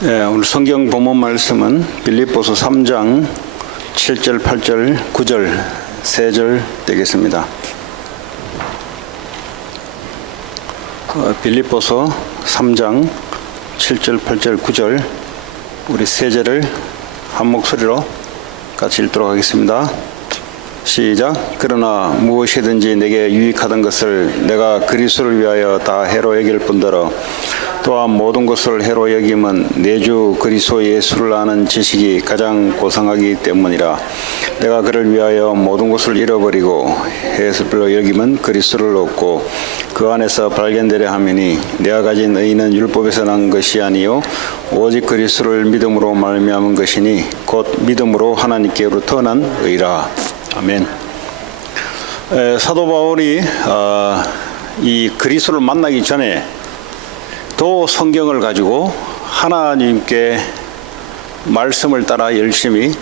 오늘 성경 본문 말씀은 빌립보서 3장 7절, 8절, 9절, 3절 되겠습니다. 빌립보서 3장 7절, 8절, 9절 우리 3절을 한 목소리로 같이 읽도록 하겠습니다. 시작. 그러나 무엇이든지 내게 유익하던 것을 내가 그리스도를 위하여 다 해로 여길 뿐더러 또한 모든 것을 해로 여김은 내 주 그리스도 예수를 아는 지식이 가장 고상하기 때문이라. 내가 그를 위하여 모든 것을 잃어버리고 해수별로 여김은 그리스도를 얻고 그 안에서 발견되려 하매니 내가 가진 의는 율법에서 난 것이 아니요 오직 그리스도를 믿음으로 말미암은 것이니 곧 믿음으로 하나님께로부터 난 의라. 아멘. 사도 바울이 이 그리스도를 만나기 전에 또 성경을 가지고 하나님께 말씀을 따라 열심히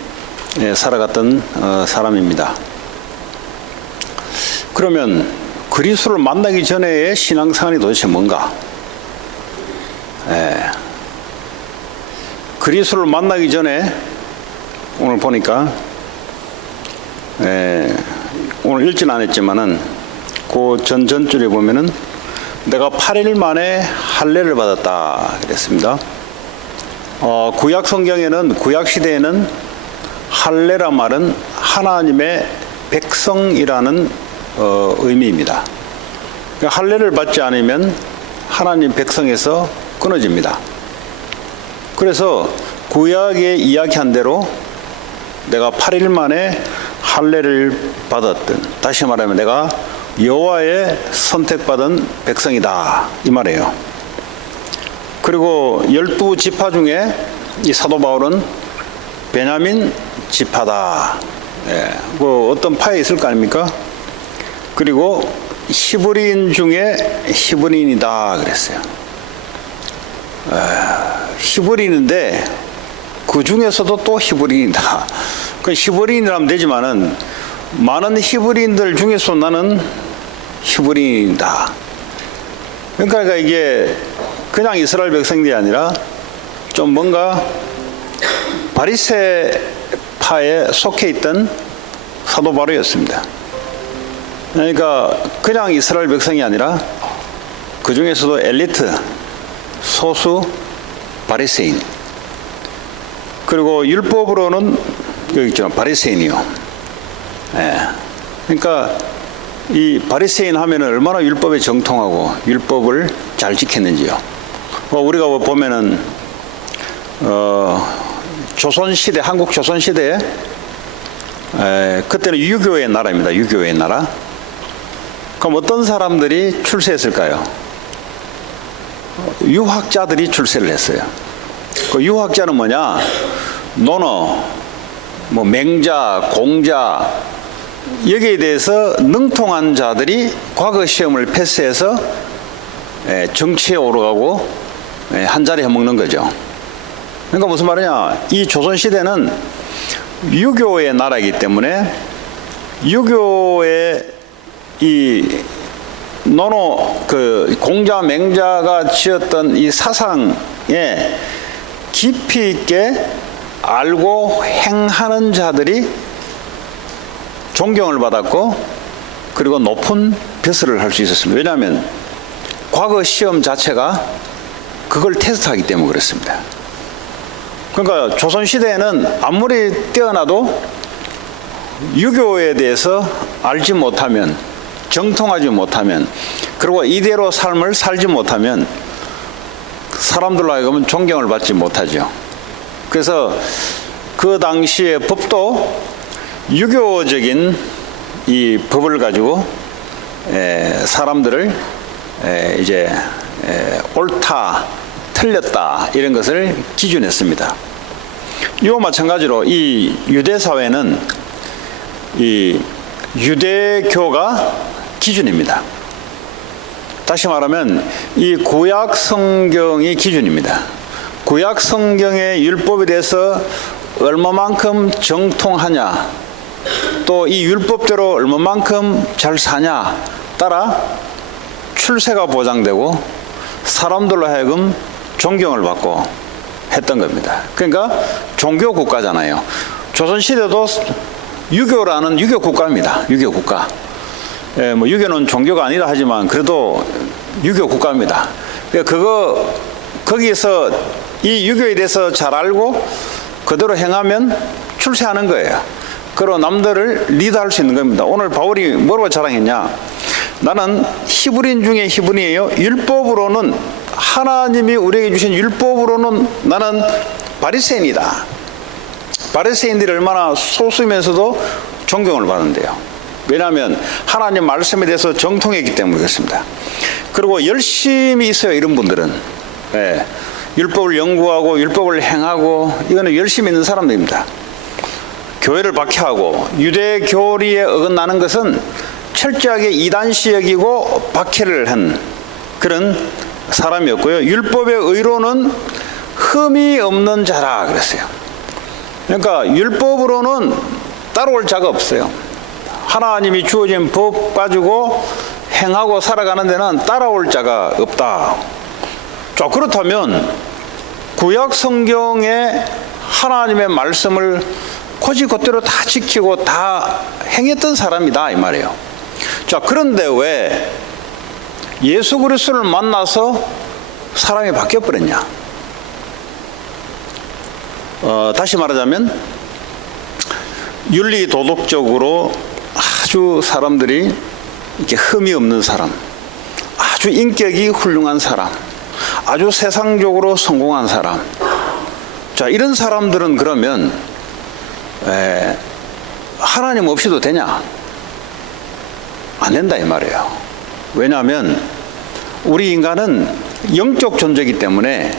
살아갔던 사람입니다. 그러면 그리스도를 만나기 전에의 신앙생활이 도대체 뭔가? 그리스도를 만나기 전에 오늘 보니까 오늘 읽지는 않았지만은 그 전줄에 보면은 내가 8일 만에 할례를 받았다 그랬습니다. 구약 성경에는 구약 시대에는 할례란 말은 하나님의 백성이라는 의미입니다. 그러니까 할례를 받지 않으면 하나님 백성에서 끊어집니다. 그래서 구약에 이야기한 대로 내가 8일 만에 할례를 받았던, 다시 말하면 내가 여호와의 선택받은 백성이다 이 말이에요. 그리고 12지파 중에 이 사도 바울은 베냐민 지파다. 그 어떤 파에 있을 거 아닙니까? 그리고 히브리인 중에 히브리인이다 그랬어요. 히브리인인데 그 중에서도 또 히브리인이다. 그 히브리인이라면 되지만은 많은 히브리인들 중에서 나는 히브리인이다. 그러니까 이게 그냥 이스라엘 백성들이 아니라 좀 뭔가 바리새파에 속해 있던 사도 바울이었습니다. 그러니까 그냥 이스라엘 백성이 아니라 그 중에서도 엘리트, 소수 바리새인. 그리고 율법으로는 여기 있죠, 바리새인이요. 그러니까 이 바리새인 하면은 얼마나 율법에 정통하고 율법을 잘 지켰는지요. 우리가 보면은 조선시대, 한국 조선시대에 그때는 유교의 나라입니다. 유교의 나라. 그럼 어떤 사람들이 출세했을까요? 유학자들이 출세를 했어요. 그 유학자는 뭐냐? 논어, 뭐 맹자, 공자, 여기에 대해서 능통한 자들이 과거 시험을 패스해서 정치에 오르가고 한 자리 해먹는 거죠. 그러니까 무슨 말이냐? 이 조선시대는 유교의 나라이기 때문에 유교의 이 논어, 그 공자, 맹자가 지었던 이 사상에 깊이 있게 알고 행하는 자들이 존경을 받았고 그리고 높은 벼슬을 할 수 있었습니다. 왜냐하면 과거 시험 자체가 그걸 테스트하기 때문에 그렇습니다. 그러니까 조선시대에는 아무리 뛰어나도 유교에 대해서 알지 못하면, 정통하지 못하면, 그리고 이대로 삶을 살지 못하면 사람들로 하여금 존경을 받지 못하죠. 그래서 그 당시의 법도 유교적인 이 법을 가지고 사람들을 이제 옳다, 틀렸다 이런 것을 기준했습니다. 이와 마찬가지로 이 유대 사회는 이 유대교가 기준입니다. 다시 말하면 이 구약 성경이 기준입니다. 구약 성경의 율법에 대해서 얼마만큼 정통하냐, 또 이 율법대로 얼마만큼 잘 사냐 따라 출세가 보장되고 사람들로 하여금 존경을 받고 했던 겁니다. 그러니까 종교 국가잖아요. 조선시대도 유교라는 유교 국가입니다. 유교 국가. 예, 뭐 유교는 종교가 아니라 하지만 그래도 유교 국가입니다. 그러니까 거기에서 이 유교에 대해서 잘 알고 그대로 행하면 출세하는 거예요. 그리고 남들을 리드할 수 있는 겁니다. 오늘 바울이 뭐라고 자랑했냐? 나는 히브리인 중에 히브리인이에요. 율법으로는, 하나님이 우리에게 주신 율법으로는 나는 바리새인이다. 바리새인들이 얼마나 소수이면서도 존경을 받는데요. 왜냐하면 하나님 말씀에 대해서 정통했기 때문에 그렇습니다. 그리고 열심히 있어요. 이런 분들은. 예, 율법을 연구하고 율법을 행하고 이거는 열심히 있는 사람들입니다. 교회를 박해하고 유대 교리에 어긋나는 것은 철저하게 이단시 여기고 박해를 한 그런 사람이었고요. 율법의 의로는 흠이 없는 자라 그랬어요. 그러니까 율법으로는 따라올 자가 없어요. 하나님이 주어진 법 가지고 행하고 살아가는 데는 따라올 자가 없다. 자, 그렇다면 구약 성경에 하나님의 말씀을 곧이곧대로 다 지키고 다 행했던 사람이다 이 말이에요. 자, 그런데 왜 예수 그리스도를 만나서 사람이 바뀌어버렸냐? 다시 말하자면 윤리 도덕적으로 아주 사람들이 이렇게 흠이 없는 사람, 아주 인격이 훌륭한 사람, 아주 세상적으로 성공한 사람. 자, 이런 사람들은 그러면 하나님 없이도 되냐? 안 된다 이 말이에요. 왜냐하면 우리 인간은 영적 존재이기 때문에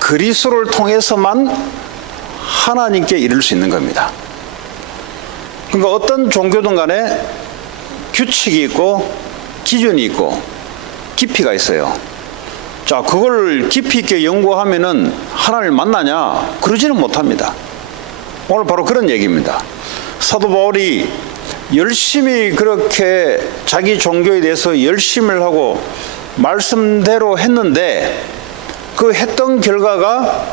그리스도를 통해서만 하나님께 이룰 수 있는 겁니다. 그러니까 어떤 종교든 간에 규칙이 있고 기준이 있고 깊이가 있어요. 자, 그걸 깊이 있게 연구하면은 하나님을 만나냐? 그러지는 못합니다. 오늘 바로 그런 얘기입니다. 사도 바울이 열심히 그렇게 자기 종교에 대해서 열심을 하고 말씀대로 했는데 그 했던 결과가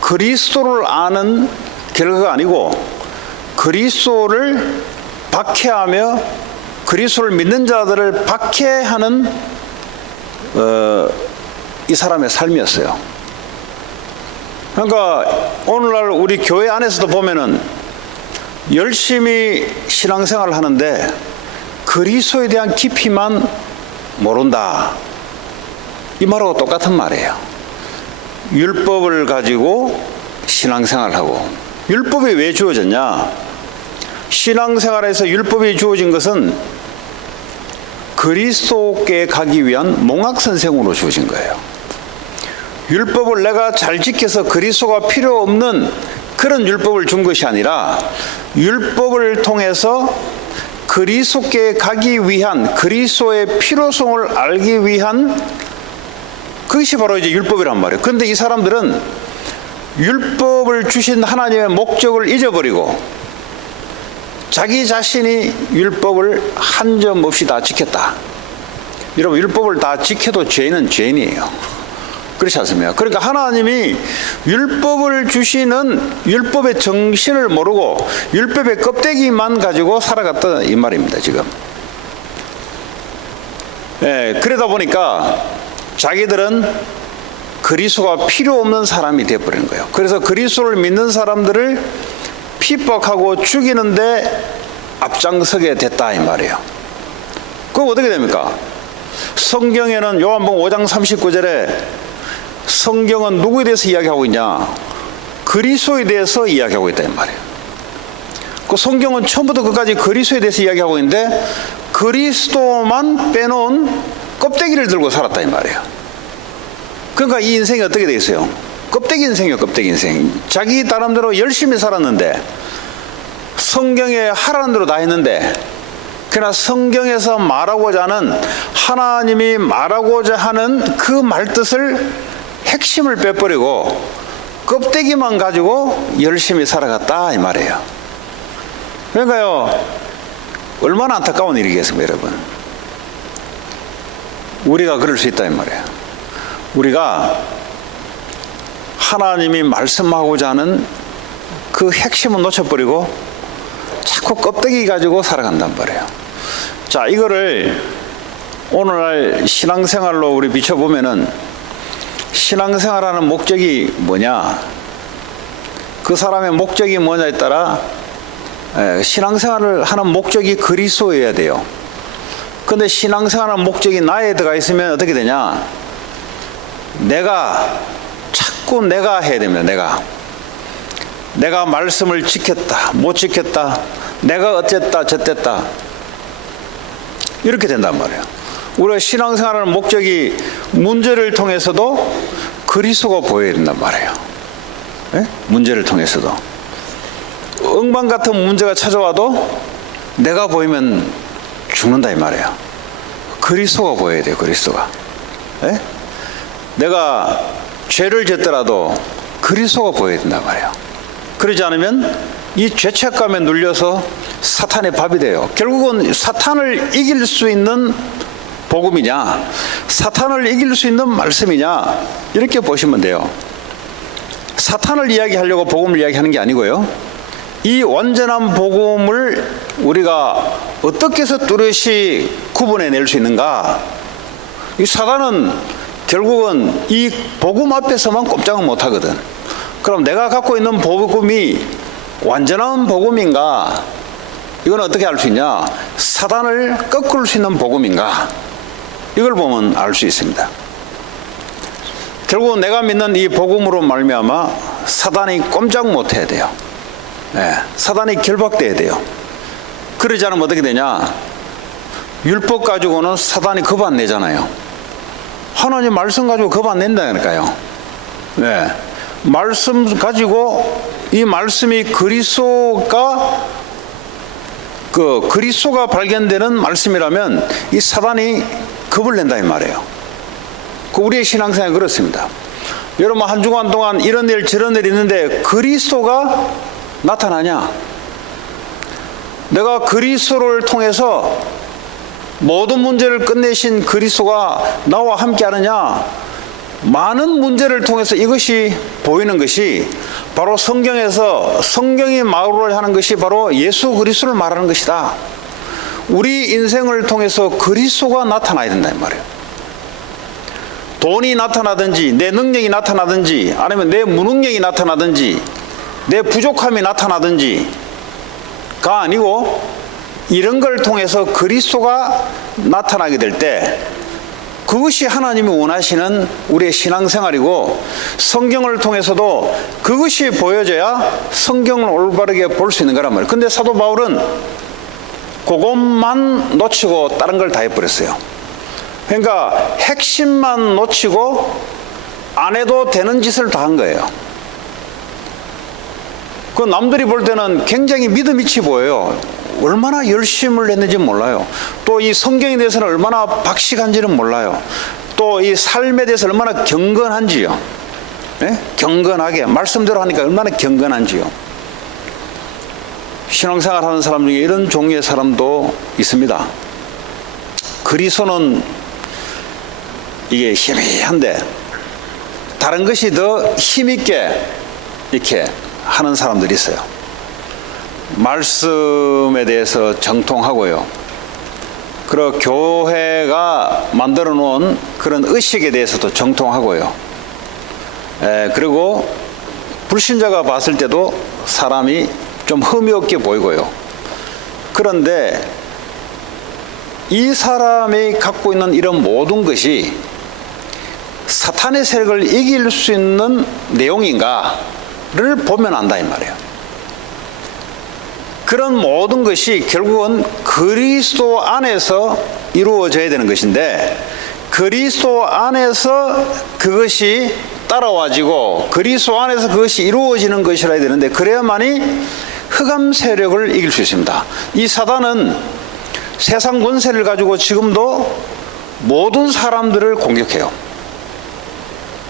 그리스도를 아는 결과가 아니고 그리스도를 박해하며 그리스도를 믿는 자들을 박해하는 이 사람의 삶이었어요. 그러니까 오늘날 우리 교회 안에서도 보면은 열심히 신앙생활을 하는데 그리스도에 대한 깊이만 모른다. 이 말하고 똑같은 말이에요. 율법을 가지고 신앙생활을 하고, 율법이 왜 주어졌냐? 신앙생활에서 율법이 주어진 것은 그리스도께 가기 위한 몽학선생으로 주어진 거예요. 율법을 내가 잘 지켜서 그리스도가 필요 없는 그런 율법을 준 것이 아니라 율법을 통해서 그리스도께 가기 위한, 그리스도의 필요성을 알기 위한, 그것이 바로 이제 율법이란 말이에요. 그런데 이 사람들은 율법을 주신 하나님의 목적을 잊어버리고 자기 자신이 율법을 한 점 없이 다 지켰다. 여러분, 율법을 다 지켜도 죄인은 죄인이에요. 그렇지 않습니까? 그러니까 하나님이 율법을 주시는 율법의 정신을 모르고 율법의 껍데기만 가지고 살아갔다 이 말입니다, 지금. 그러다 보니까 자기들은 그리스도가 필요 없는 사람이 되어버리는 거예요. 그래서 그리스도를 믿는 사람들을 핍박하고 죽이는데 앞장서게 됐다 이 말이에요. 그럼 어떻게 됩니까? 성경에는 요한복음 5장 39절에 성경은 누구에 대해서 이야기하고 있냐? 그리스도에 대해서 이야기하고 있다 이 말이에요. 그 성경은 처음부터 끝까지 그리스도에 대해서 이야기하고 있는데 그리스도만 빼놓은 껍데기를 들고 살았다 이 말이에요. 그러니까 이 인생이 어떻게 돼 있어요? 껍데기 인생이에요. 껍데기 인생. 자기 나름대로 열심히 살았는데 성경에 하라는 대로 다 했는데, 그러나 성경에서 말하고자 하는, 하나님이 말하고자 하는 그 말뜻을 핵심을 빼버리고 껍데기만 가지고 열심히 살아갔다 이 말이에요. 그러니까요, 얼마나 안타까운 일이겠습니까 여러분. 우리가 그럴 수 있다 이 말이에요. 우리가 하나님이 말씀하고자 하는 그 핵심은 놓쳐버리고 자꾸 껍데기 가지고 살아간단 말이에요. 자, 이거를 오늘날 신앙생활로 우리 비춰보면은 신앙생활하는 목적이 뭐냐? 그 사람의 목적이 뭐냐에 따라 신앙생활을 하는 목적이 그리스도여야 돼요. 근데 신앙생활하는 목적이 나에 들어가 있으면 어떻게 되냐? 자꾸 내가 해야 됩니다. 내가 말씀을 지켰다, 못 지켰다, 내가 어쨌다, 저쨌다, 이렇게 된단 말이에요. 우리가 신앙생활하는 목적이 문제를 통해서도 그리스도가 보여야 된단 말이에요. 네? 문제를 통해서도 엉망 같은 문제가 찾아와도 내가 보이면 죽는다 이 말이에요. 그리스도가 보여야 돼요. 그리스도가. 네? 내가 죄를 짓더라도 그리스도가 보여야 된단 말이에요. 그러지 않으면 이 죄책감에 눌려서 사탄의 밥이 돼요. 결국은 사탄을 이길 수 있는 복음이냐, 사탄을 이길 수 있는 말씀이냐, 이렇게 보시면 돼요. 사탄을 이야기하려고 복음을 이야기하는 게 아니고요, 이 완전한 복음을 우리가 어떻게 해서 뚜렷이 구분해낼 수 있는가. 이 사단은 결국은 이 복음 앞에서만 꼼짝을 못하거든. 그럼 내가 갖고 있는 복음이 완전한 복음인가? 이건 어떻게 알 수 있냐? 사단을 꺾을 수 있는 복음인가? 이걸 보면 알 수 있습니다. 결국은 내가 믿는 이 복음으로 말미암아 사단이 꼼짝 못해야 돼요. 네, 사단이 결박돼야 돼요. 그러지 않으면 어떻게 되냐? 율법 가지고는 사단이 겁 안 내잖아요. 하나님 말씀 가지고 겁 안 낸다니까요. 네, 말씀 가지고 이 말씀이 그리스도가 발견되는 말씀이라면 이 사단이 겁을 낸다 이 말이에요. 우리의 신앙생활이 그렇습니다. 여러분 한 주간 동안 이런 일 저런 일이 있는데 그리스도가 나타나냐? 내가 그리스도를 통해서 모든 문제를 끝내신 그리스도가 나와 함께 하느냐? 많은 문제를 통해서 이것이 보이는 것이 바로 성경에서 성경이 말을 하는 것이 바로 예수 그리스도를 말하는 것이다. 우리 인생을 통해서 그리스도가 나타나야 된다 이 말이에요. 돈이 나타나든지 내 능력이 나타나든지 아니면 내 무능력이 나타나든지 내 부족함이 나타나든지가 아니고 이런 걸 통해서 그리스도가 나타나게 될 때 그것이 하나님이 원하시는 우리의 신앙생활이고 성경을 통해서도 그것이 보여져야 성경을 올바르게 볼 수 있는 거란 말이에요. 근데 사도 바울은 그것만 놓치고 다른 걸 다 해버렸어요. 그러니까 핵심만 놓치고 안 해도 되는 짓을 다 한 거예요. 그 남들이 볼 때는 굉장히 믿음이치 보여요. 얼마나 열심을 했는지 몰라요. 또 이 성경에 대해서는 얼마나 박식한지는 몰라요. 또 이 삶에 대해서 얼마나 경건한지요. 네? 경건하게 말씀대로 하니까 얼마나 경건한지요. 신앙생활 하는 사람 중에 이런 종류의 사람도 있습니다. 그리스도는 이게 희미한데 다른 것이 더 힘있게 이렇게 하는 사람들이 있어요. 말씀에 대해서 정통하고요. 그리고 교회가 만들어 놓은 그런 의식에 대해서도 정통하고요. 그리고 불신자가 봤을 때도 사람이 좀 흠이 없게 보이고요. 그런데 이 사람이 갖고 있는 이런 모든 것이 사탄의 세력을 이길 수 있는 내용인가를 보면 안다 이 말이에요. 그런 모든 것이 결국은 그리스도 안에서 이루어져야 되는 것인데 그리스도 안에서 그것이 따라와지고 그리스도 안에서 그것이 이루어지는 것이라 해야 되는데 그래야만이 흑암 세력을 이길 수 있습니다. 이 사단은 세상 권세를 가지고 지금도 모든 사람들을 공격해요.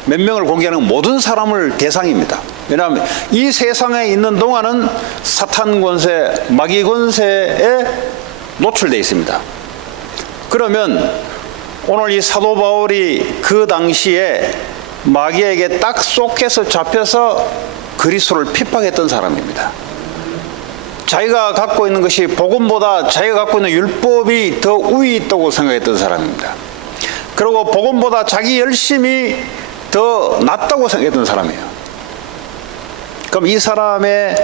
몇 명을 공격하는 모든 사람을 대상입니다. 왜냐하면 이 세상에 있는 동안은 사탄 권세, 마귀 권세에 노출되어 있습니다. 그러면 오늘 이 사도 바울이 그 당시에 마귀에게 딱 쏙해서 잡혀서 그리스도를 핍박했던 사람입니다. 자기가 갖고 있는 것이 복음보다 자기가 갖고 있는 율법이 더 우위 있다고 생각했던 사람입니다. 그리고 복음보다 자기 열심이 더 낫다고 생각했던 사람이에요. 그럼 이 사람의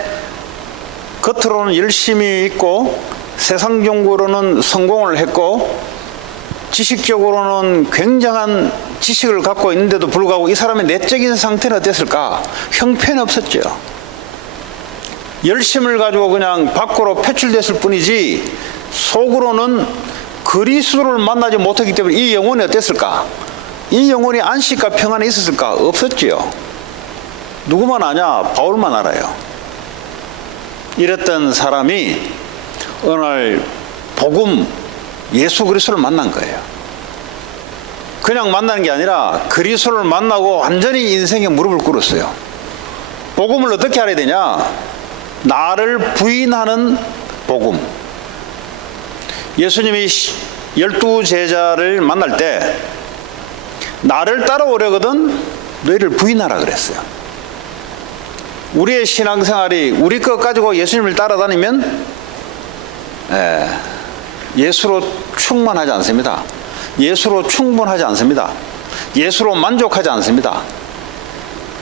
겉으로는 열심히 있고 세상적으로는 성공을 했고 지식적으로는 굉장한 지식을 갖고 있는데도 불구하고 이 사람의 내적인 상태는 어땠을까? 형편없었죠. 열심을 가지고 그냥 밖으로 표출됐을 뿐이지 속으로는 그리스도를 만나지 못했기 때문에 이 영혼이 어땠을까? 이 영혼이 안식과 평안에 있었을까? 없었지요. 누구만 아냐? 바울만 알아요. 이랬던 사람이 어느 날 복음 예수 그리스도를 만난 거예요. 그냥 만나는 게 아니라 그리스도를 만나고 완전히 인생에 무릎을 꿇었어요. 복음을 어떻게 알아야 되냐? 나를 부인하는 복음. 예수님이 12제자를 만날 때 나를 따라오려거든 너희를 부인하라 그랬어요. 우리의 신앙생활이 우리 것 가지고 예수님을 따라다니면 예수로 충만하지 않습니다. 예수로 충분하지 않습니다. 예수로 만족하지 않습니다.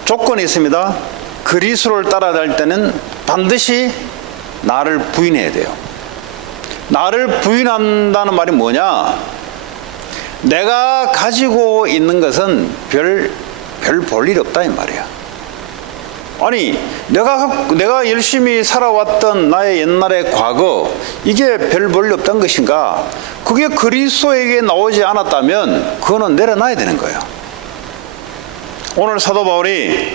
조건이 있습니다. 그리스도를 따라다닐 때는 반드시 나를 부인해야 돼요. 나를 부인한다는 말이 뭐냐? 내가 가지고 있는 것은 별 볼 일 없다 이 말이야. 아니 내가 열심히 살아왔던 나의 옛날의 과거 이게 별 볼 일 없다는 것인가? 그게 그리스도에게 나오지 않았다면 그거는 내려놔야 되는 거예요. 오늘 사도 바울이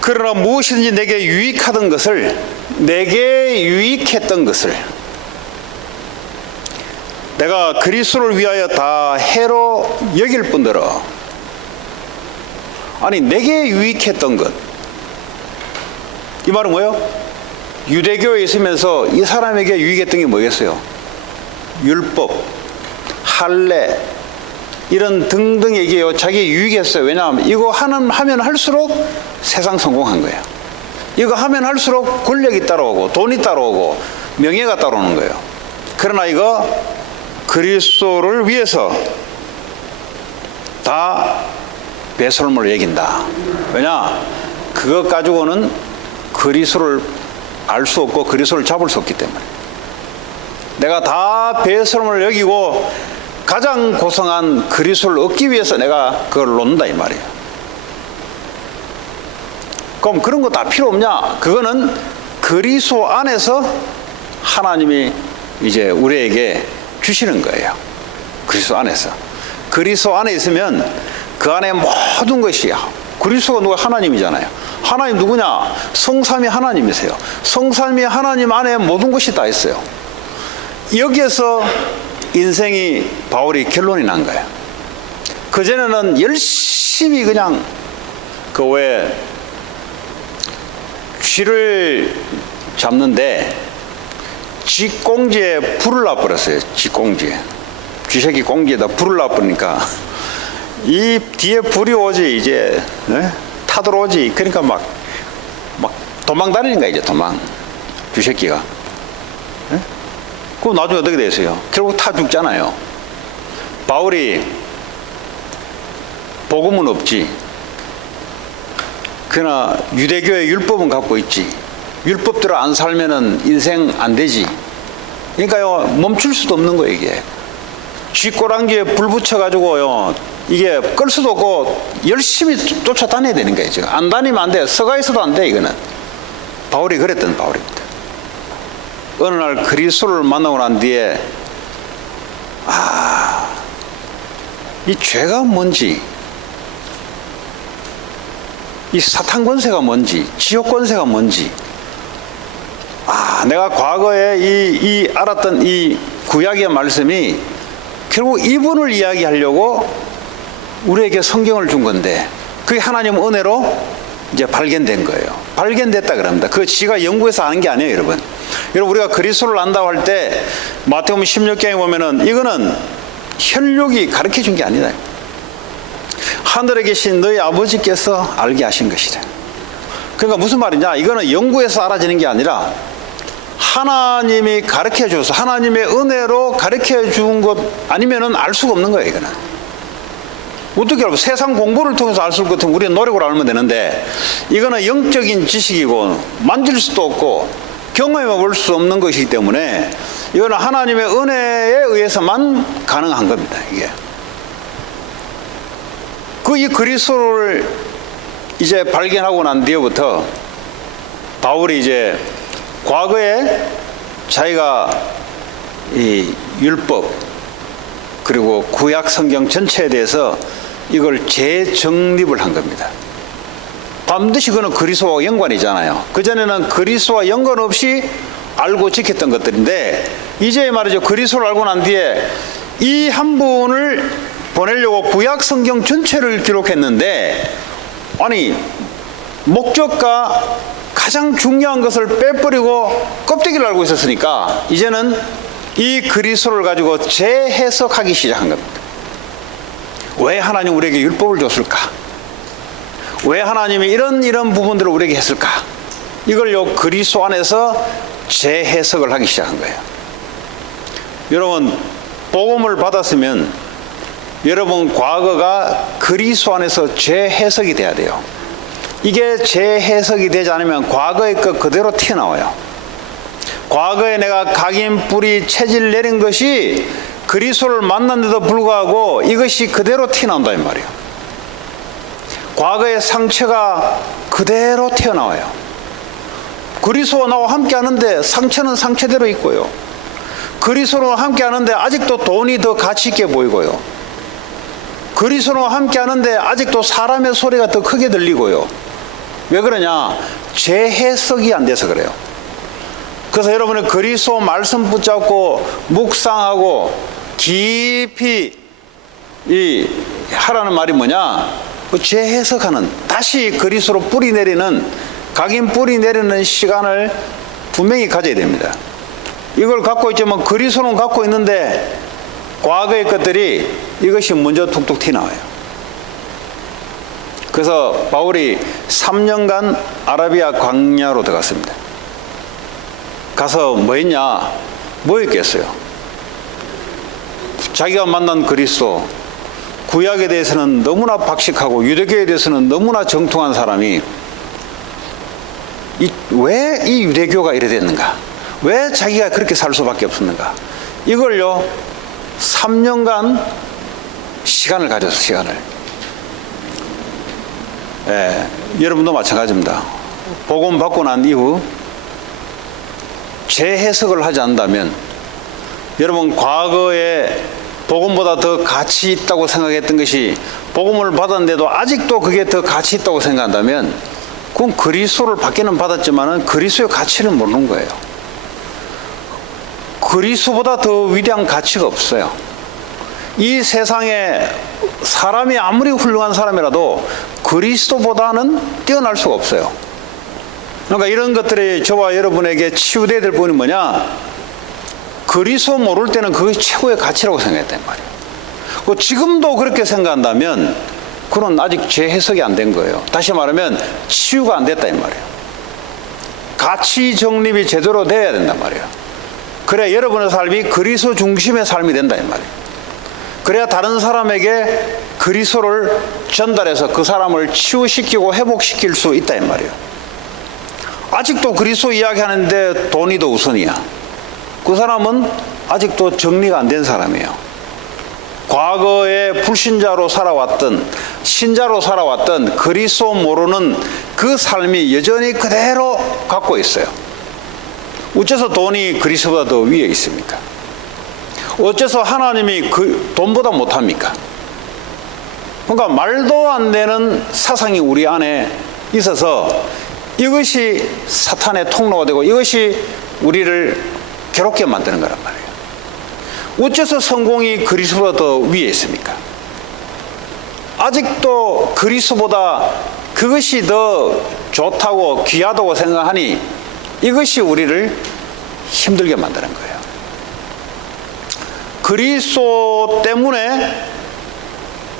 그러나 무엇이든지 내게 유익하던 것을 내게 유익했던 것을 내가 그리스도를 위하여 다 해로 여길 뿐더러 아니 내게 유익했던 것 이 말은 뭐예요? 유대교에 있으면서 이 사람에게 유익했던 게 뭐겠어요? 율법, 할례 이런 등등 얘기해요. 자기 유익했어요. 왜냐하면 이거 하면 할수록 세상 성공한 거예요. 이거 하면 할수록 권력이 따라오고 돈이 따라오고 명예가 따라오는 거예요. 그러나 이거 그리스도를 위해서 다 배설물을 여긴다. 왜냐? 그것 가지고는 그리스도를 알 수 없고 그리스도를 잡을 수 없기 때문에 내가 다 배설물을 여기고 가장 고상한 그리스도를 얻기 위해서 내가 그걸 놓는다 이 말이에요. 그럼 그런 거 다 필요 없냐? 그거는 그리스도 안에서 하나님이 이제 우리에게 주시는 거예요. 그리스도 안에서. 그리스도 안에 있으면 그 안에 모든 것이 그리스도가 누가 하나님이잖아요. 하나님 누구냐? 성삼위 하나님이세요. 성삼위 하나님 안에 모든 것이 다 있어요. 여기에서 인생이 바울이 결론이 난 거예요. 그전에는 열심히 그냥 그 왜 쥐를 잡는데 쥐꽁지에 불을 놔버렸어요. 쥐꽁지에. 쥐새끼 꽁지에다 불을 놔버리니까 이 뒤에 불이 오지 이제 타들어오지. 그러니까 막 도망 다니는 거야 이제 도망. 쥐새끼가. 그럼 나중에 어떻게 됐어요? 결국 타 죽잖아요. 바울이 복음은 없지. 그러나 유대교의 율법은 갖고 있지. 율법대로 안 살면은 인생 안 되지. 그러니까요 멈출 수도 없는 거예요 이게. 쥐꼬랑지에 불 붙여가지고요 이게 끌 수도 없고 열심히 쫓아다녀야 되는 거예요 지금. 안 다니면 안 돼. 서가 있어도 안 돼 이거는. 바울이 그랬던 바울입니다. 어느 날 그리스도를 만나고 난 뒤에 이 죄가 뭔지, 이 사탄 권세가 뭔지, 지옥 권세가 뭔지, 내가 과거에 이 알았던 이 구약의 말씀이 결국 이분을 이야기하려고 우리에게 성경을 준 건데 그게 하나님 은혜로 이제 발견된 거예요. 발견됐다 그럽니다. 그 지가 연구해서 아는 게 아니에요, 여러분. 여러분 우리가 그리스도를 안다고 할 때 마태복음 16장에 보면은 이거는 혈육이 가르쳐 준 게 아니다. 하늘에 계신 너희 아버지께서 알게 하신 것이래. 그러니까 무슨 말이냐, 이거는 연구에서 알아지는 게 아니라 하나님이 가르쳐 줘서 하나님의 은혜로 가르쳐 준 것 아니면은 알 수가 없는 거예요. 이거는 어떻게 알고, 세상 공부를 통해서 알 수 있을 것 같으면 우리가 노력을 알면 되는데, 이거는 영적인 지식이고 만질 수도 없고 경험해 볼 수 없는 것이기 때문에 이거는 하나님의 은혜에 의해서만 가능한 겁니다. 이게 이 그리스도를 이제 발견하고 난 뒤부터 바울이 이제 과거에 자기가 이 율법 그리고 구약 성경 전체에 대해서 이걸 재정립을 한 겁니다. 반드시 그는 그리스도와 연관이잖아요. 그전에는 그리스도와 연관 없이 알고 지켰던 것들인데, 이제 말이죠, 그리스도를 알고 난 뒤에 이 한 분을 보내려고 구약 성경 전체를 기록했는데, 아니 목적과 가장 중요한 것을 빼버리고 껍데기를 알고 있었으니까 이제는 이 그리스도를 가지고 재해석하기 시작한 겁니다. 왜 하나님 우리에게 율법을 줬을까? 왜 하나님이 이런 부분들을 우리에게 했을까? 이걸요 그리스도 안에서 재해석을 하기 시작한 거예요. 여러분, 복음을 받았으면 여러분 과거가 그리스도 안에서 재해석이 돼야 돼요. 이게 재해석이 되지 않으면 과거의 것 그대로 튀어나와요. 과거에 내가 각인, 뿌리, 체질 내린 것이 그리스도를 만났는데도 불구하고 이것이 그대로 튀어나온다 이 말이에요. 과거의 상처가 그대로 튀어나와요. 그리스도와 나와 함께 하는데 상처는 상처대로 있고요. 그리스도와 함께 하는데 아직도 돈이 더 가치 있게 보이고요. 그리스도와 함께 하는데 아직도 사람의 소리가 더 크게 들리고요. 왜 그러냐? 재해석이 안 돼서 그래요. 그래서 여러분은 그리스도 말씀 붙잡고 묵상하고 깊이 하라는 말이 뭐냐? 재해석하는, 다시 그리스도로 뿌리 내리는, 각인 뿌리 내리는 시간을 분명히 가져야 됩니다. 이걸 갖고 있지만 그리스도는 갖고 있는데 과거의 것들이 이것이 먼저 툭툭 튀나와요. 그래서 바울이 3년간 아라비아 광야로 들어갔습니다. 가서 뭐 했냐? 뭐 했겠어요? 자기가 만난 그리스도, 구약에 대해서는 너무나 박식하고 유대교에 대해서는 너무나 정통한 사람이 왜 이 유대교가 이래 됐는가? 왜 자기가 그렇게 살 수밖에 없었는가? 이걸요 3년간 시간을 가져서 시간을. 여러분도 마찬가지입니다. 복음 받고 난 이후 재해석을 하지 않는다면, 여러분 과거에 복음보다 더 가치 있다고 생각했던 것이 복음을 받았는데도 아직도 그게 더 가치 있다고 생각한다면, 그건 그리스도를 받기는 받았지만 그리스도의 가치를 모르는 거예요. 그리스도보다 더 위대한 가치가 없어요. 이 세상에 사람이 아무리 훌륭한 사람이라도 그리스도보다는 뛰어날 수가 없어요. 그러니까 이런 것들이 저와 여러분에게 치유돼야 될 부분이 뭐냐? 그리스도 모를 때는 그것이 최고의 가치라고 생각했단 말이에요. 지금도 그렇게 생각한다면 그건 아직 재해석이 안 된 거예요. 다시 말하면 치유가 안 됐다 이 말이에요. 가치 정립이 제대로 돼야 된단 말이에요. 그래야 여러분의 삶이 그리스도 중심의 삶이 된다 이 말이에요. 그래야 다른 사람에게 그리스도를 전달해서 그 사람을 치유시키고 회복시킬 수 있다 이 말이에요. 아직도 그리스도 이야기하는데 돈이 더 우선이야. 그 사람은 아직도 정리가 안 된 사람이에요. 과거에 불신자로 살아왔던, 신자로 살아왔던 그리스도 모르는 그 삶이 여전히 그대로 갖고 있어요. 어째서 돈이 그리스도보다 더 위에 있습니까? 어째서 하나님이 그 돈보다 못합니까? 그러니까 말도 안 되는 사상이 우리 안에 있어서 이것이 사탄의 통로가 되고 이것이 우리를 괴롭게 만드는 거란 말이에요. 어째서 성공이 그리스도보다 더 위에 있습니까? 아직도 그리스도보다 그것이 더 좋다고 귀하다고 생각하니 이것이 우리를 힘들게 만드는 거예요. 그리스도 때문에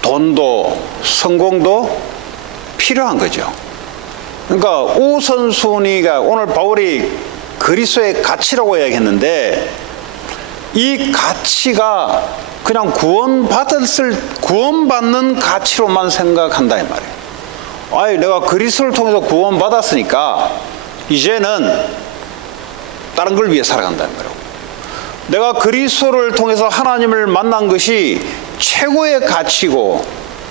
돈도 성공도 필요한 거죠. 그러니까 우선순위가 오늘 바울이 그리스도의 가치라고 이야기했는데 이 가치가 그냥 구원받는 가치로만 생각한다 이 말이에요. 아니 내가 그리스도를 통해서 구원받았으니까 이제는 다른 걸 위해 살아간다 이 말이에요. 내가 그리스도를 통해서 하나님을 만난 것이 최고의 가치고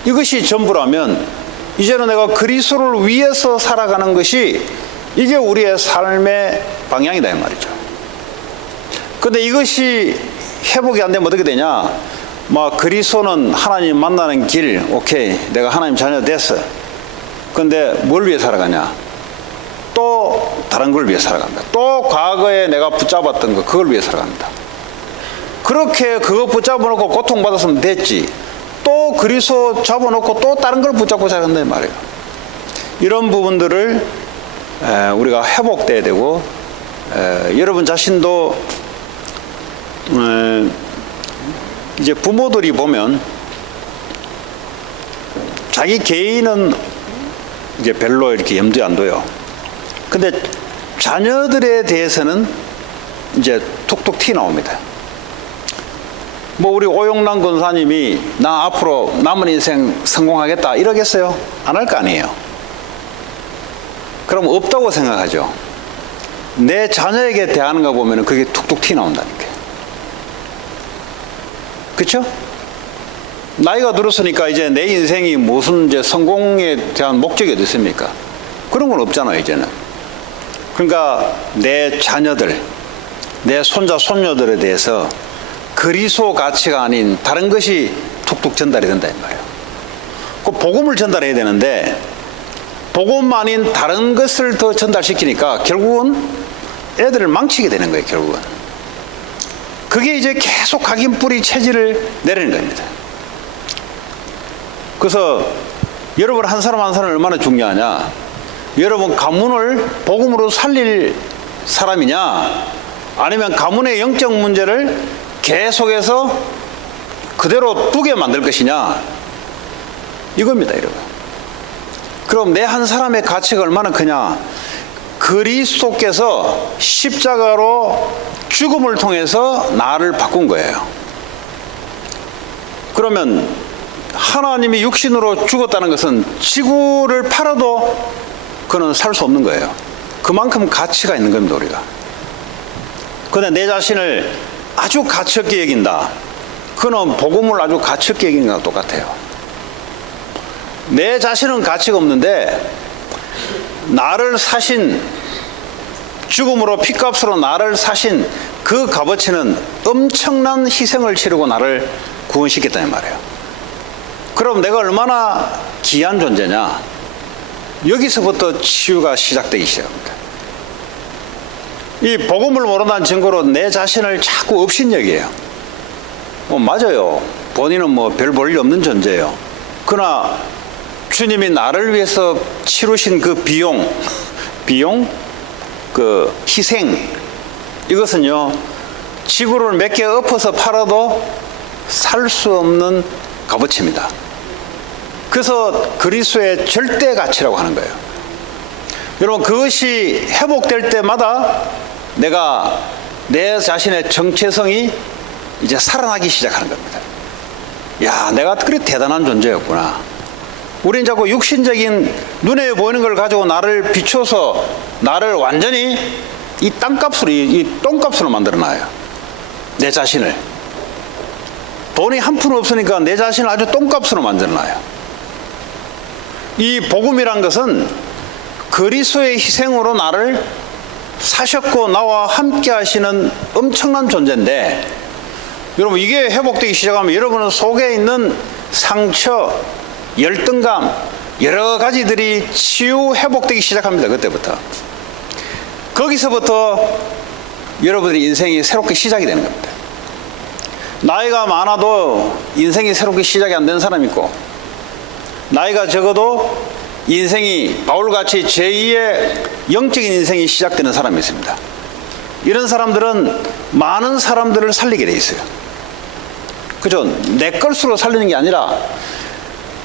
이것이 전부라면 이제는 내가 그리스도를 위해서 살아가는 것이 이게 우리의 삶의 방향이다 이 말이죠. 근데 이것이 회복이 안 되면 어떻게 되냐? 막 그리스도는 하나님 만나는 길, 오케이, 내가 하나님 자녀 됐어. 근데 뭘 위해 살아가냐? 또 다른 걸 위해 살아간다. 또 과거에 내가 붙잡았던 거, 그걸 위해 살아간다. 그렇게 그거 붙잡아놓고 고통받았으면 됐지. 또 그리스도 잡아놓고 또 다른 걸 붙잡고 살아간단 말이에요. 이런 부분들을 우리가 회복돼야 되고, 여러분 자신도 이제 부모들이 보면 자기 개인은 이제 별로 이렇게 염두에 안 둬요. 근데 자녀들에 대해서는 이제 툭툭 티 나옵니다. 뭐 우리 오용남 권사님이 나 앞으로 남은 인생 성공하겠다 이러겠어요? 안 할 거 아니에요. 그럼 없다고 생각하죠. 내 자녀에게 대하는 거 보면 그게 툭툭 티 나온다니까. 그렇죠? 나이가 들었으니까 이제 내 인생이 무슨 이제 성공에 대한 목적이 어디 있습니까? 그런 건 없잖아요 이제는. 그러니까 내 자녀들, 내 손자 손녀들에 대해서 그리스도 가치가 아닌 다른 것이 툭툭 전달이 된다 이 말이에요. 그 복음을 전달해야 되는데 복음 아닌 다른 것을 더 전달시키니까 결국은 애들을 망치게 되는 거예요. 결국은 그게 이제 계속 각인 뿌리 체질을 내리는 겁니다. 그래서 여러분 한 사람 한 사람 얼마나 중요하냐? 여러분 가문을 복음으로 살릴 사람이냐, 아니면 가문의 영적 문제를 계속해서 그대로 두게 만들 것이냐, 이겁니다. 여러분. 그럼 내 한 사람의 가치가 얼마나 크냐? 그리스도께서 십자가로 죽음을 통해서 나를 바꾼 거예요. 그러면 하나님이 육신으로 죽었다는 것은 지구를 팔아도 그는 살 수 없는 거예요. 그만큼 가치가 있는 겁니다. 우리가. 그런데 내 자신을 아주 가치 없게 여긴다. 그는 복음을 아주 가치 없게 여기는 거랑 똑같아요. 내 자신은 가치가 없는데 나를 사신, 죽음으로 피값으로 나를 사신 그 값어치는 엄청난 희생을 치르고 나를 구원시켰다는 말이에요. 그럼 내가 얼마나 귀한 존재냐? 여기서부터 치유가 시작되기 시작합니다. 이 복음을 모른다는 증거로 내 자신을 자꾸 업신여겨요. 맞아요. 본인은 뭐 별 볼 일 없는 존재예요. 그러나 주님이 나를 위해서 치르신 그 비용, 그 희생, 이것은요 지구를 몇 개 엎어서 팔아도 살 수 없는 값어치입니다. 그래서 그리스도의 절대 가치라고 하는 거예요. 여러분 그것이 회복될 때마다 내가 내 자신의 정체성이 이제 살아나기 시작하는 겁니다. 야, 내가 그렇게 대단한 존재였구나. 우리는 자꾸 육신적인 눈에 보이는 걸 가지고 나를 비춰서 나를 완전히 이 땅값으로, 이 똥값으로 만들어놔요. 내 자신을. 돈이 한 푼 없으니까 내 자신을 아주 똥값으로 만들어놔요. 이 복음이란 것은 그리스도의 희생으로 나를 사셨고 나와 함께 하시는 엄청난 존재인데, 여러분 이게 회복되기 시작하면 여러분은 속에 있는 상처, 열등감, 여러 가지들이 치유 회복되기 시작합니다. 그때부터. 거기서부터 여러분의 인생이 새롭게 시작이 되는 겁니다. 나이가 많아도 인생이 새롭게 시작이 안 된 사람이 있고, 나이가 적어도 인생이 바울같이 제2의 영적인 인생이 시작되는 사람이 있습니다. 이런 사람들은 많은 사람들을 살리게 돼 있어요. 그죠? 내 것으로 살리는 게 아니라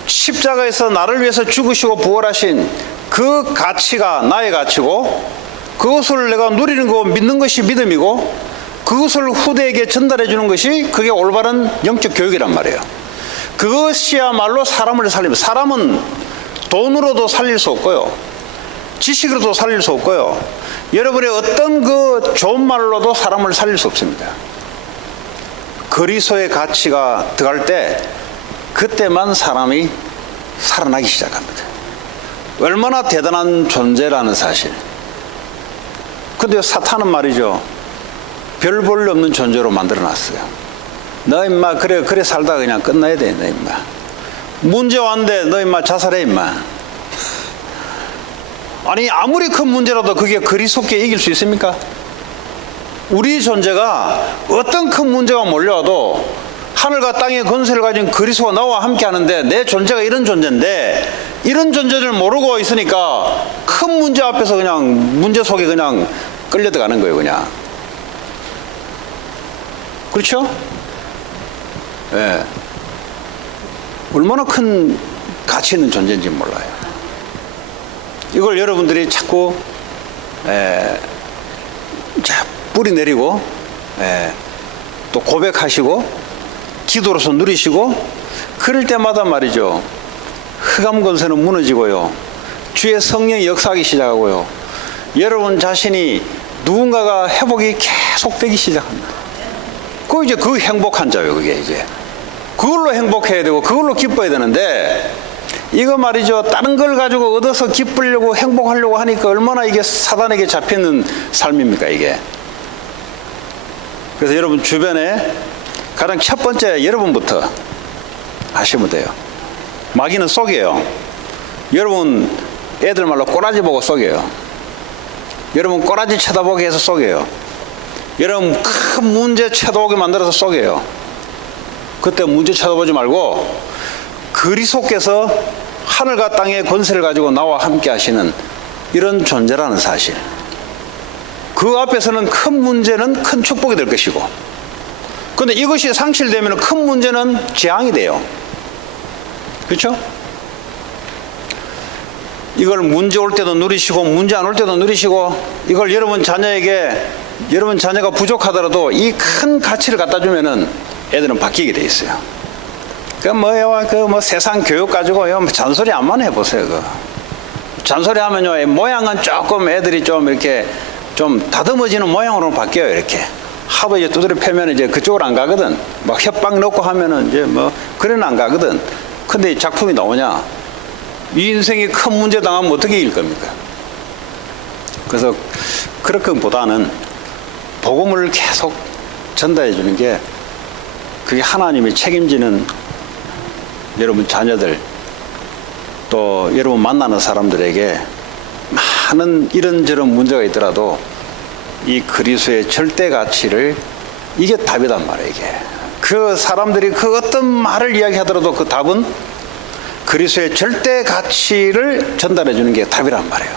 십자가에서 나를 위해서 죽으시고 부활하신 그 가치가 나의 가치고, 그것을 내가 누리는 거 믿는 것이 믿음이고, 그것을 후대에게 전달해 주는 것이 그게 올바른 영적 교육이란 말이에요. 그것이야말로 사람을 살립니다. 사람은 돈으로도 살릴 수 없고요, 지식으로도 살릴 수 없고요, 여러분의 어떤 그 좋은 말로도 사람을 살릴 수 없습니다. 그리스도의 가치가 들어갈 때 그때만 사람이 살아나기 시작합니다. 얼마나 대단한 존재라는 사실. 근데 사탄은 말이죠, 별 볼 일 없는 존재로 만들어놨어요. 너 임마 그래 살다가 그냥 끝나야 돼. 너 임마 문제 왔는데 너 임마 자살해 임마. 아니 아무리 큰 문제라도 그게 그리스도께 이길 수 있습니까? 우리 존재가 어떤 큰 문제가 몰려와도 하늘과 땅의 권세를 가진 그리스도가 나와 함께 하는데, 내 존재가 이런 존재인데 이런 존재를 모르고 있으니까 큰 문제 앞에서 그냥 문제 속에 그냥 끌려 들어가는 거예요. 그냥. 그렇죠? 예. 얼마나 큰 가치 있는 존재인지 몰라요. 이걸 여러분들이 자꾸 뿌리 내리고 또 고백하시고 기도로서 누리시고 그럴 때마다 말이죠, 흑암 권세는 무너지고요, 주의 성령이 역사하기 시작하고요, 여러분 자신이 누군가가 회복이 계속되기 시작합니다. 그 이제 그 행복한 자예요. 그게 이제 그걸로 행복해야 되고 그걸로 기뻐야 되는데, 이거 말이죠, 다른 걸 가지고 얻어서 기쁘려고 행복하려고 하니까 얼마나 이게 사단에게 잡히는 삶입니까 이게. 그래서 여러분 주변에 가장 첫 번째 여러분부터 하시면 돼요. 마귀는 속여요. 여러분 애들 말로 꼬라지 보고 속여요. 여러분 꼬라지 쳐다보게 해서 속여요. 여러분 큰 문제 쳐다보게 만들어서 속여요. 그때 문제 쳐다보지 말고 그리스도께서 하늘과 땅의 권세를 가지고 나와 함께 하시는 이런 존재라는 사실, 그 앞에서는 큰 문제는 큰 축복이 될 것이고, 그런데 이것이 상실되면 큰 문제는 재앙이 돼요. 그렇죠? 이걸 문제 올 때도 누리시고 문제 안 올 때도 누리시고, 이걸 여러분 자녀에게, 여러분 자녀가 부족하더라도 이 큰 가치를 갖다 주면은 애들은 바뀌게 돼 있어요. 세상 교육 가지고 잔소리 안만 해보세요. 잔소리 하면요, 모양은 조금 애들이 좀 이렇게 좀 다듬어지는 모양으로 바뀌어요. 이렇게 하도 이제 두드려 패면 이제 그쪽으로 안 가거든. 막 협박 넣고 하면은 이제 그래는 안 가거든. 근데 이 작품이 나오냐? 이 인생이 큰 문제 당하면 어떻게 이길 겁니까? 그래서 그렇게보다는 복음을 계속 전달해 주는 게, 그게 하나님이 책임지는 여러분 자녀들, 또 여러분 만나는 사람들에게 많은 이런저런 문제가 있더라도 이 그리스도의 절대 가치를, 이게 답이란 말이에요. 이게 그 사람들이 그 어떤 말을 이야기하더라도 그 답은 그리스도의 절대 가치를 전달해 주는 게 답이란 말이에요.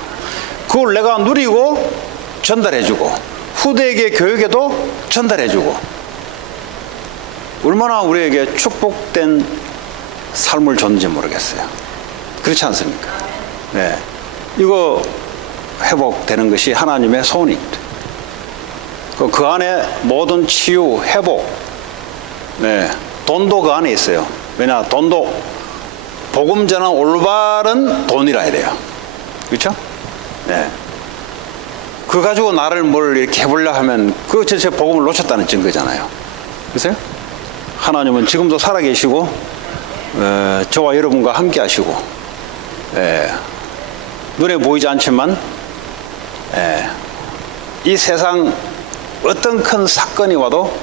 그걸 내가 누리고 전달해 주고 후대에게 교육에도 전달해 주고, 얼마나 우리에게 축복된 삶을 줬는지 모르겠어요. 그렇지 않습니까? 네. 이거 회복되는 것이 하나님의 소원입니다. 그 안에 모든 치유, 회복, 돈도 그 안에 있어요. 왜냐, 돈도 복음 전한 올바른 돈이라 해야 돼요. 그렇죠? 네. 그거 가지고 나를 뭘 이렇게 해보려 하면 그 전체 복음을 놓쳤다는 증거잖아요. 그래서 하나님은 지금도 살아계시고 저와 여러분과 함께 하시고, 눈에 보이지 않지만 이 세상 어떤 큰 사건이 와도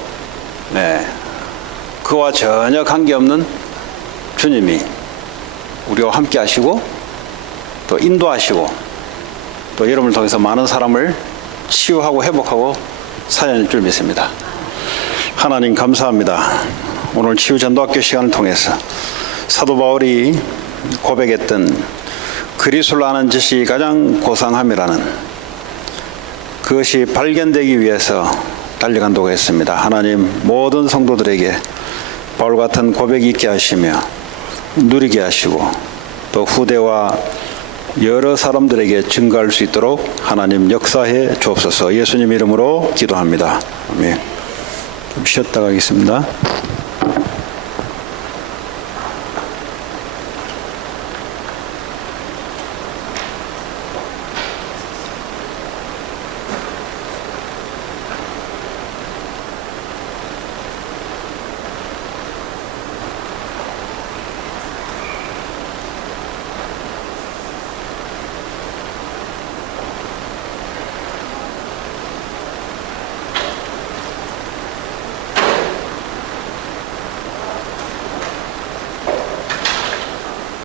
그와 전혀 관계없는 주님이 우리와 함께 하시고 또 인도하시고 또 여러분을 통해서 많은 사람을 치유하고 회복하고 살려낼 줄 믿습니다. 하나님 감사합니다. 오늘 치유전도학교 시간을 통해서 사도 바울이 고백했던 그리스도를 아는 것이 가장 고상함이라는, 그것이 발견되기 위해서 달려간다고 했습니다. 하나님 모든 성도들에게 바울 같은 고백이 있게 하시며 누리게 하시고 또 후대와 여러 사람들에게 증가할 수 있도록 하나님 역사해 주옵소서. 예수님 이름으로 기도합니다. 아멘. 좀 쉬었다 가겠습니다.